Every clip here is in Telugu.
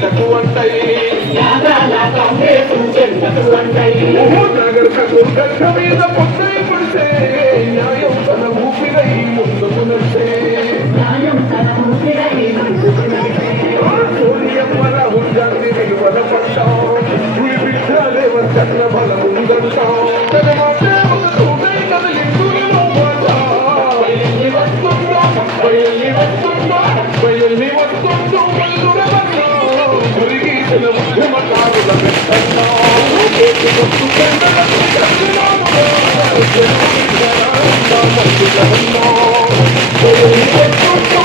జెండకు అంటాయి జాగ్రత్తకు గడ్డ మీద పొట్టై పడితే న్యాయం తన ఊపిరై ముందుకు నడితే సూర్యమ్మల హుంజాన్ని నిలువల పడ్డాం ఈ బిడ్డ లేవంచట్ల బలం ఉందంటాం తన మాట ఒక తూటై కదలిందులో బయల్ని వస్తుందో బయల్ని వస్తుందో బయల్ని వస్తుందో బయలురమన్నా గురికి తన ఉద్యమకారుల పెట్టన్నా కేసు వస్తు పెండలకు కట్టున్నాము బయల్ని వస్తుందో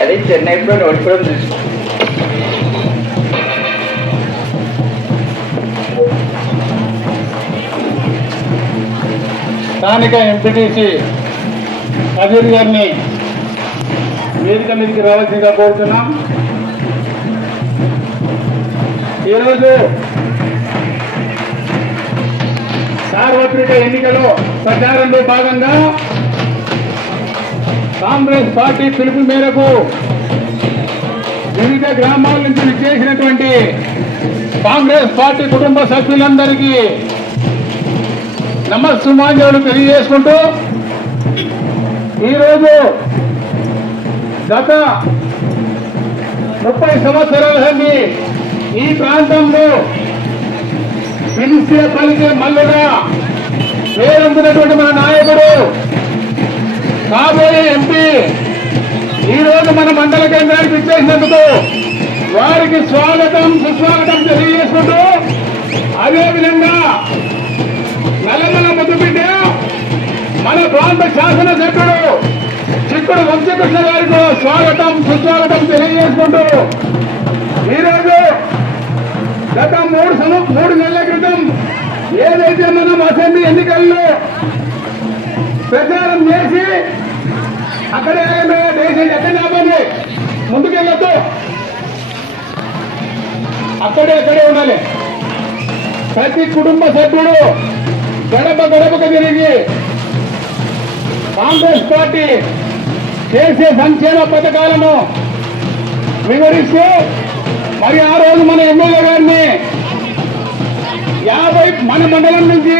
అది చెన్నైలో నోటిపురం తీసుకో స్థానిక ఎంపీటీసీ అజీర్ గారిని వేదిక మీదకి రావాల్సిందిగా కోరుతున్నాం. ఈరోజు సార్వత్రిక ఎన్నికలో ప్రచారంలో భాగంగా కాంగ్రెస్ పార్టీ పిలుపు మేరకు వివిధ గ్రామాల నుంచి విచ్చేసినటువంటి కాంగ్రెస్ పార్టీ కుటుంబ సభ్యులందరికీ నమస్సుమాంజలు తెలియజేసుకుంటూ ఈరోజు గత 30 సంవత్సరాల నుండి ఈ ప్రాంతంలో పిలిస్తే పలికే మల్లుగా పేరొందినటువంటి మన నాయకుడు కాబోయే ఎంపీ ఈరోజు మన మండల కేంద్రానికి ఇచ్చేసినందుకు వారికి స్వాగతం సుస్వాగతం తెలియజేసుకుంటూ అదేవిధంగా నల్లమల ముద్దుబిడ్డ మన ప్రాంత శాసనసభ్యుడు చిక్కుడు వంశకృష్ణ గారికి స్వాగతం సుస్వాగతం తెలియజేసుకుంటూ ఈరోజు గత 3 నెలల క్రితం ఏదైతే మనం అసెంబ్లీ ఎన్నికల్లో ప్రచారం చేసి అక్కడే ఎక్కడ ఆపండి ముందుకెళ్ళొద్దు అక్కడే ఉండాలి. ప్రతి కుటుంబ సభ్యుడు గడపకు తిరిగి కాంగ్రెస్ పార్టీ చేసే సంక్షేమ పథకాలను వివరిస్తూ మరి ఆ రోజు మన ఎమ్మెల్యే గారిని మన మండలం నుంచి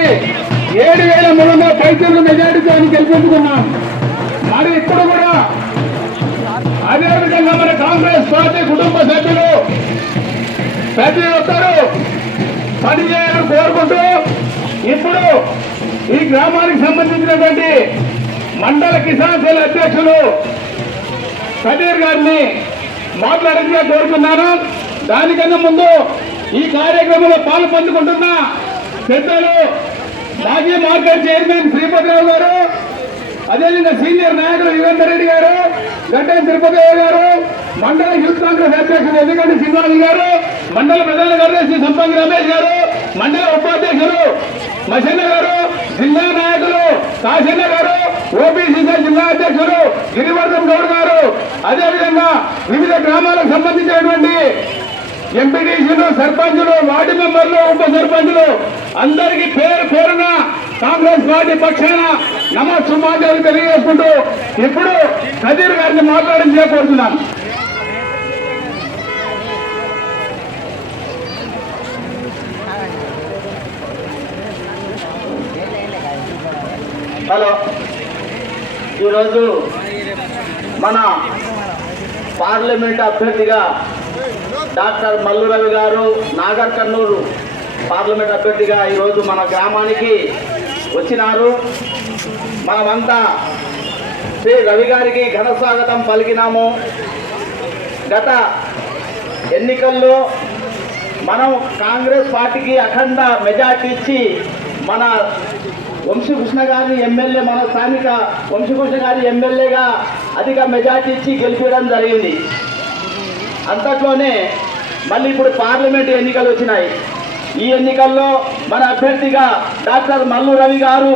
7,300 పైసలు మెజార్టీతో గెలిపించుకున్నాం. మరి ఇప్పుడు కూడా అదేవిధంగా మన కాంగ్రెస్ పార్టీ కుటుంబ సభ్యులు ప్రతి ఒక్కరూ పనిచేయాలని కోరుకుంటూ ఇప్పుడు ఈ గ్రామానికి సంబంధించినటువంటి మండల కిసాన్ సెల్ అధ్యక్షులు కదీర్ గారిని మాట్లాడిందిగా కోరుతున్నాను. దానికన్నా ముందు ఈ కార్యక్రమంలో పాల్పంచుకుంటున్న పెద్దలు మాజీ మార్కెట్ చైర్మన్ శ్రీపతిరావు గారు, అదేవిధంగా సీనియర్ నాయకులు యువేందర్ రెడ్డి గారు, గడ్డ తిరుపతి గారు, మండల యూత్ కాంగ్రెస్ అధ్యక్షులు ఎన్నికటి శ్రీనివాస్ గారు, మండల ప్రధాన కార్యదర్శి సంపంగి రమేష్ గారు, మండల ఉపాధ్యక్షులు మసన్న గారు, జిల్లా నాయకులు కాశన్న గారు, ఓబీసీ జిల్లా అధ్యక్షులు గిరివర్ధన్ గౌడ్ గారు, అదేవిధంగా వివిధ గ్రామాలకు సంబంధించినటువంటి ఎంపీటీసీలు, సర్పంచులు, వార్డు మెంబర్లు, ఉప సర్పంచులు అందరికీ పేరున కాంగ్రెస్ పార్టీ పక్షాన నమస్సుమాంజలు తెలియజేసుకుంటూ ఇప్పుడు కదీర్ గారిని మాట్లాడించే కోరుతున్నాను. హలో, ఈరోజు మన పార్లమెంట్ అభ్యర్థిగా డాక్టర్ మల్లు రవి గారు నాగర్ కర్నూలు పార్లమెంట్ అభ్యర్థిగా ఈరోజు మన గ్రామానికి వచ్చినారు. మనమంతా శ్రీ రవి గారికి ఘన స్వాగతం పలికినాము. గత ఎన్నికల్లో మనం కాంగ్రెస్ పార్టీకి అఖండ మెజార్టీ ఇచ్చి మన వంశీకృష్ణ గారిని ఎమ్మెల్యే, మన స్థానిక వంశీకృష్ణ గారిని ఎమ్మెల్యేగా అధిక మెజార్టీ ఇచ్చి గెలిపించడం జరిగింది. అంతట్లోనే మళ్ళీ ఇప్పుడు పార్లమెంట్ ఎన్నికలు వచ్చినాయి. ఈ ఎన్నికల్లో మన అభ్యర్థిగా డాక్టర్ మల్లు రవి గారు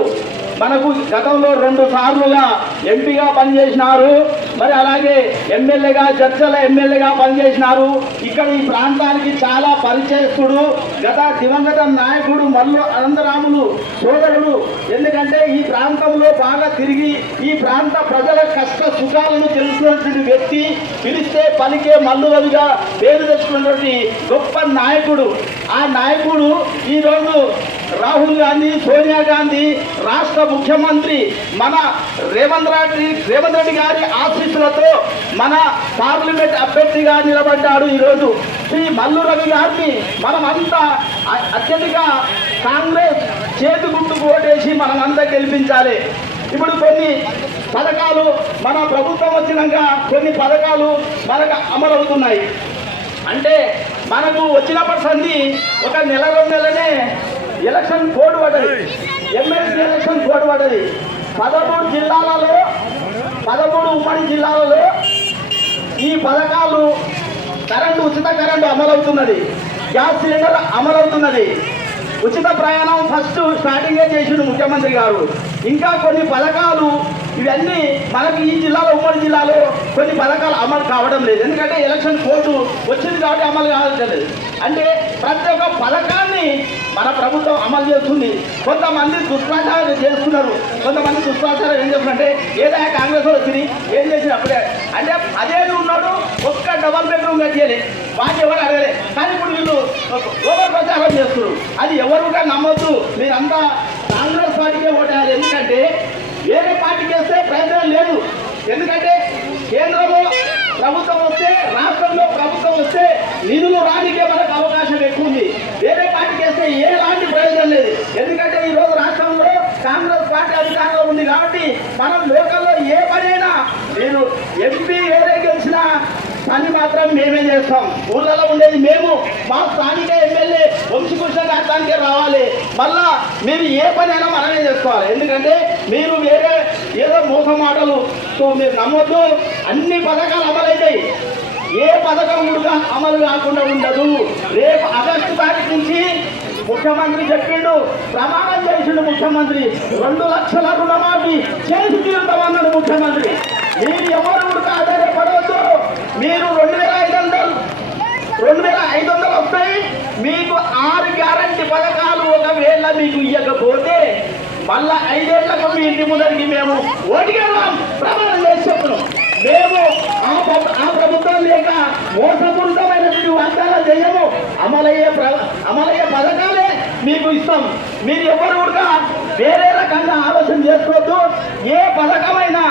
మనకు గతంలో 2 సార్లుగా ఎంపీగా పనిచేసినారు. మరి అలాగే ఎమ్మెల్యేగా చర్చల ఎమ్మెల్యేగా పనిచేసినారు. ఇక్కడ ఈ ప్రాంతానికి చాలా పరిచయస్తుడు, గత దివంగత నాయకుడు మల్లు అనంతరాములు సోదరుడు. ఎందుకంటే ఈ ప్రాంతంలో బాగా తిరిగి ఈ ప్రాంత ప్రజల కష్ట సుఖాలను తెలుసుకున్నటువంటి వ్యక్తి, పిలిస్తే పలికే మల్లు రవిగా పేరు తెచ్చుకున్నటువంటి గొప్ప నాయకుడు. ఆ నాయకుడు ఈరోజు రాహుల్ గాంధీ, సోనియా గాంధీ, రాష్ట్ర ముఖ్యమంత్రి మన రేవంత్ రెడ్డి గారి ఆశీస్సులతో మన పార్లమెంట్ అభ్యర్థిగా నిలబడ్డాడు. ఈరోజు శ్రీ మల్లు రవి గారిని మనమంతా అత్యధిక కాంగ్రెస్ చేతి గుర్తుకు ఓటేసి మనమంతా గెలిపించాలి. ఇప్పుడు కొన్ని పథకాలు మన ప్రభుత్వం వచ్చినాక కొన్ని పథకాలు మనకు అమలవుతున్నాయి. అంటే మనకు వచ్చినప్పటి సంది ఒక నెల 2 నెలలనే ఎలక్షన్ కోడ్ పడ్డది, ఎమ్మెల్సీ ఎలక్షన్ కోడ్ పడ్డది. 13 జిల్లాలలో 13 ఉమ్మడి జిల్లాలలో ఈ పథకాలు ఉచిత కరెంటు అమలవుతున్నది, గ్యాస్ సిలిండర్ అమలవుతున్నది, ఉచిత ప్రయాణం ఫస్ట్ స్టార్టింగే చేసిండు ముఖ్యమంత్రి గారు. ఇంకా కొన్ని పథకాలు ఇవన్నీ మనకి ఈ జిల్లాలో ఉమ్మడి జిల్లాలో కొన్ని పథకాలు అమలు కావడం లేదు. ఎందుకంటే ఎలక్షన్ కోర్టు వచ్చింది కాబట్టి అమలు కావట్లేదు. అంటే ప్రతి ఒక్క పథకాన్ని మన ప్రభుత్వం అమలు చేస్తుంది. కొంతమంది దుష్ప్రచారం చేస్తున్నారు. కొంతమంది దుష్ప్రచారం ఏం చేస్తున్నారంటే ఏదో కాంగ్రెస్ వచ్చింది ఏం చేసింది అప్పుడే అంటే అదే ఉన్నాడు, ఒక్క డబల్ బెడ్రూమ్ కట్టేయాలి, వాటి ఎవరు అడగలే. కానీ ఇప్పుడు వీళ్ళు ఓవర్ ప్రచారం చేస్తున్నారు. అది ఎవరు కూడా నమ్మొద్దు. మీరంతా కాంగ్రెస్ పార్టీకే ఓటేయాలి. ఎందుకంటే వేరే పార్టీకి వేస్తే ప్రయోజనం లేదు. ఎందుకంటే కేంద్రంలో ప్రభుత్వం వస్తే, రాష్ట్రంలో ప్రభుత్వం వస్తే నిధులు రానికే మనకు అవకాశం ఎక్కువ ఉంది. వేరే పార్టీకి వేస్తే ఎలాంటి ప్రయోజనం లేదు. ఎందుకంటే ఈరోజు రాష్ట్రంలో కాంగ్రెస్ పార్టీ అధికారంలో ఉంది కాబట్టి మనం లోకల్లో ఏ పనైనా మీరు ఎంపీ వేరే గెలిచినా పని మాత్రం మేమే చేస్తాం. ఊళ్ళలో ఉండేది మేము, మా స్థానిక ఎమ్మెల్యే వంశీకృష్ణ గారికి రావాలి. మళ్ళా మీరు ఏ పనైనా మనమే చేసుకోవాలి. ఎందుకంటే మీరు వేరే ఏదో మోసం మాటలు మీరు నమ్మొద్దు. అన్ని పథకాలు అమలైతాయి, ఏ పథకం కూడా అమలు కాకుండా ఉండదు. రేపు ఆగస్టు తారీఖు నుంచి ముఖ్యమంత్రి చెప్పిండు, ప్రమాణం చేసిండు ముఖ్యమంత్రి, 2 లక్షల రుణమాఫీ చేసి తీరుతామన్నాడు ముఖ్యమంత్రి. మీరు ఎవరు కూడా ఆధారపడవద్దు. మీరు 2500 వస్తాయి. మీకు 6 గ్యారంటీ పథకాలు ఒకవేళ మీకు ఇవ్వకపోతే మళ్ళా 5 ఏళ్లకు మీ ఇంటి ముందరికి మేము ఓటికెళ్ళాం ప్రమాణం చేసి చెప్తున్నాం. మేము ఆ ప్రభుత్వం లేక మోసపూరితమైనటువంటి వాగ్దానాలు చేయము. అమలయ్యే పథకాలే మీకు ఇస్తాం. మీరు ఎవరు కూడా వేరే రకంగా ఆలోచన చేసుకోవద్దు. ఏ పథకమైనా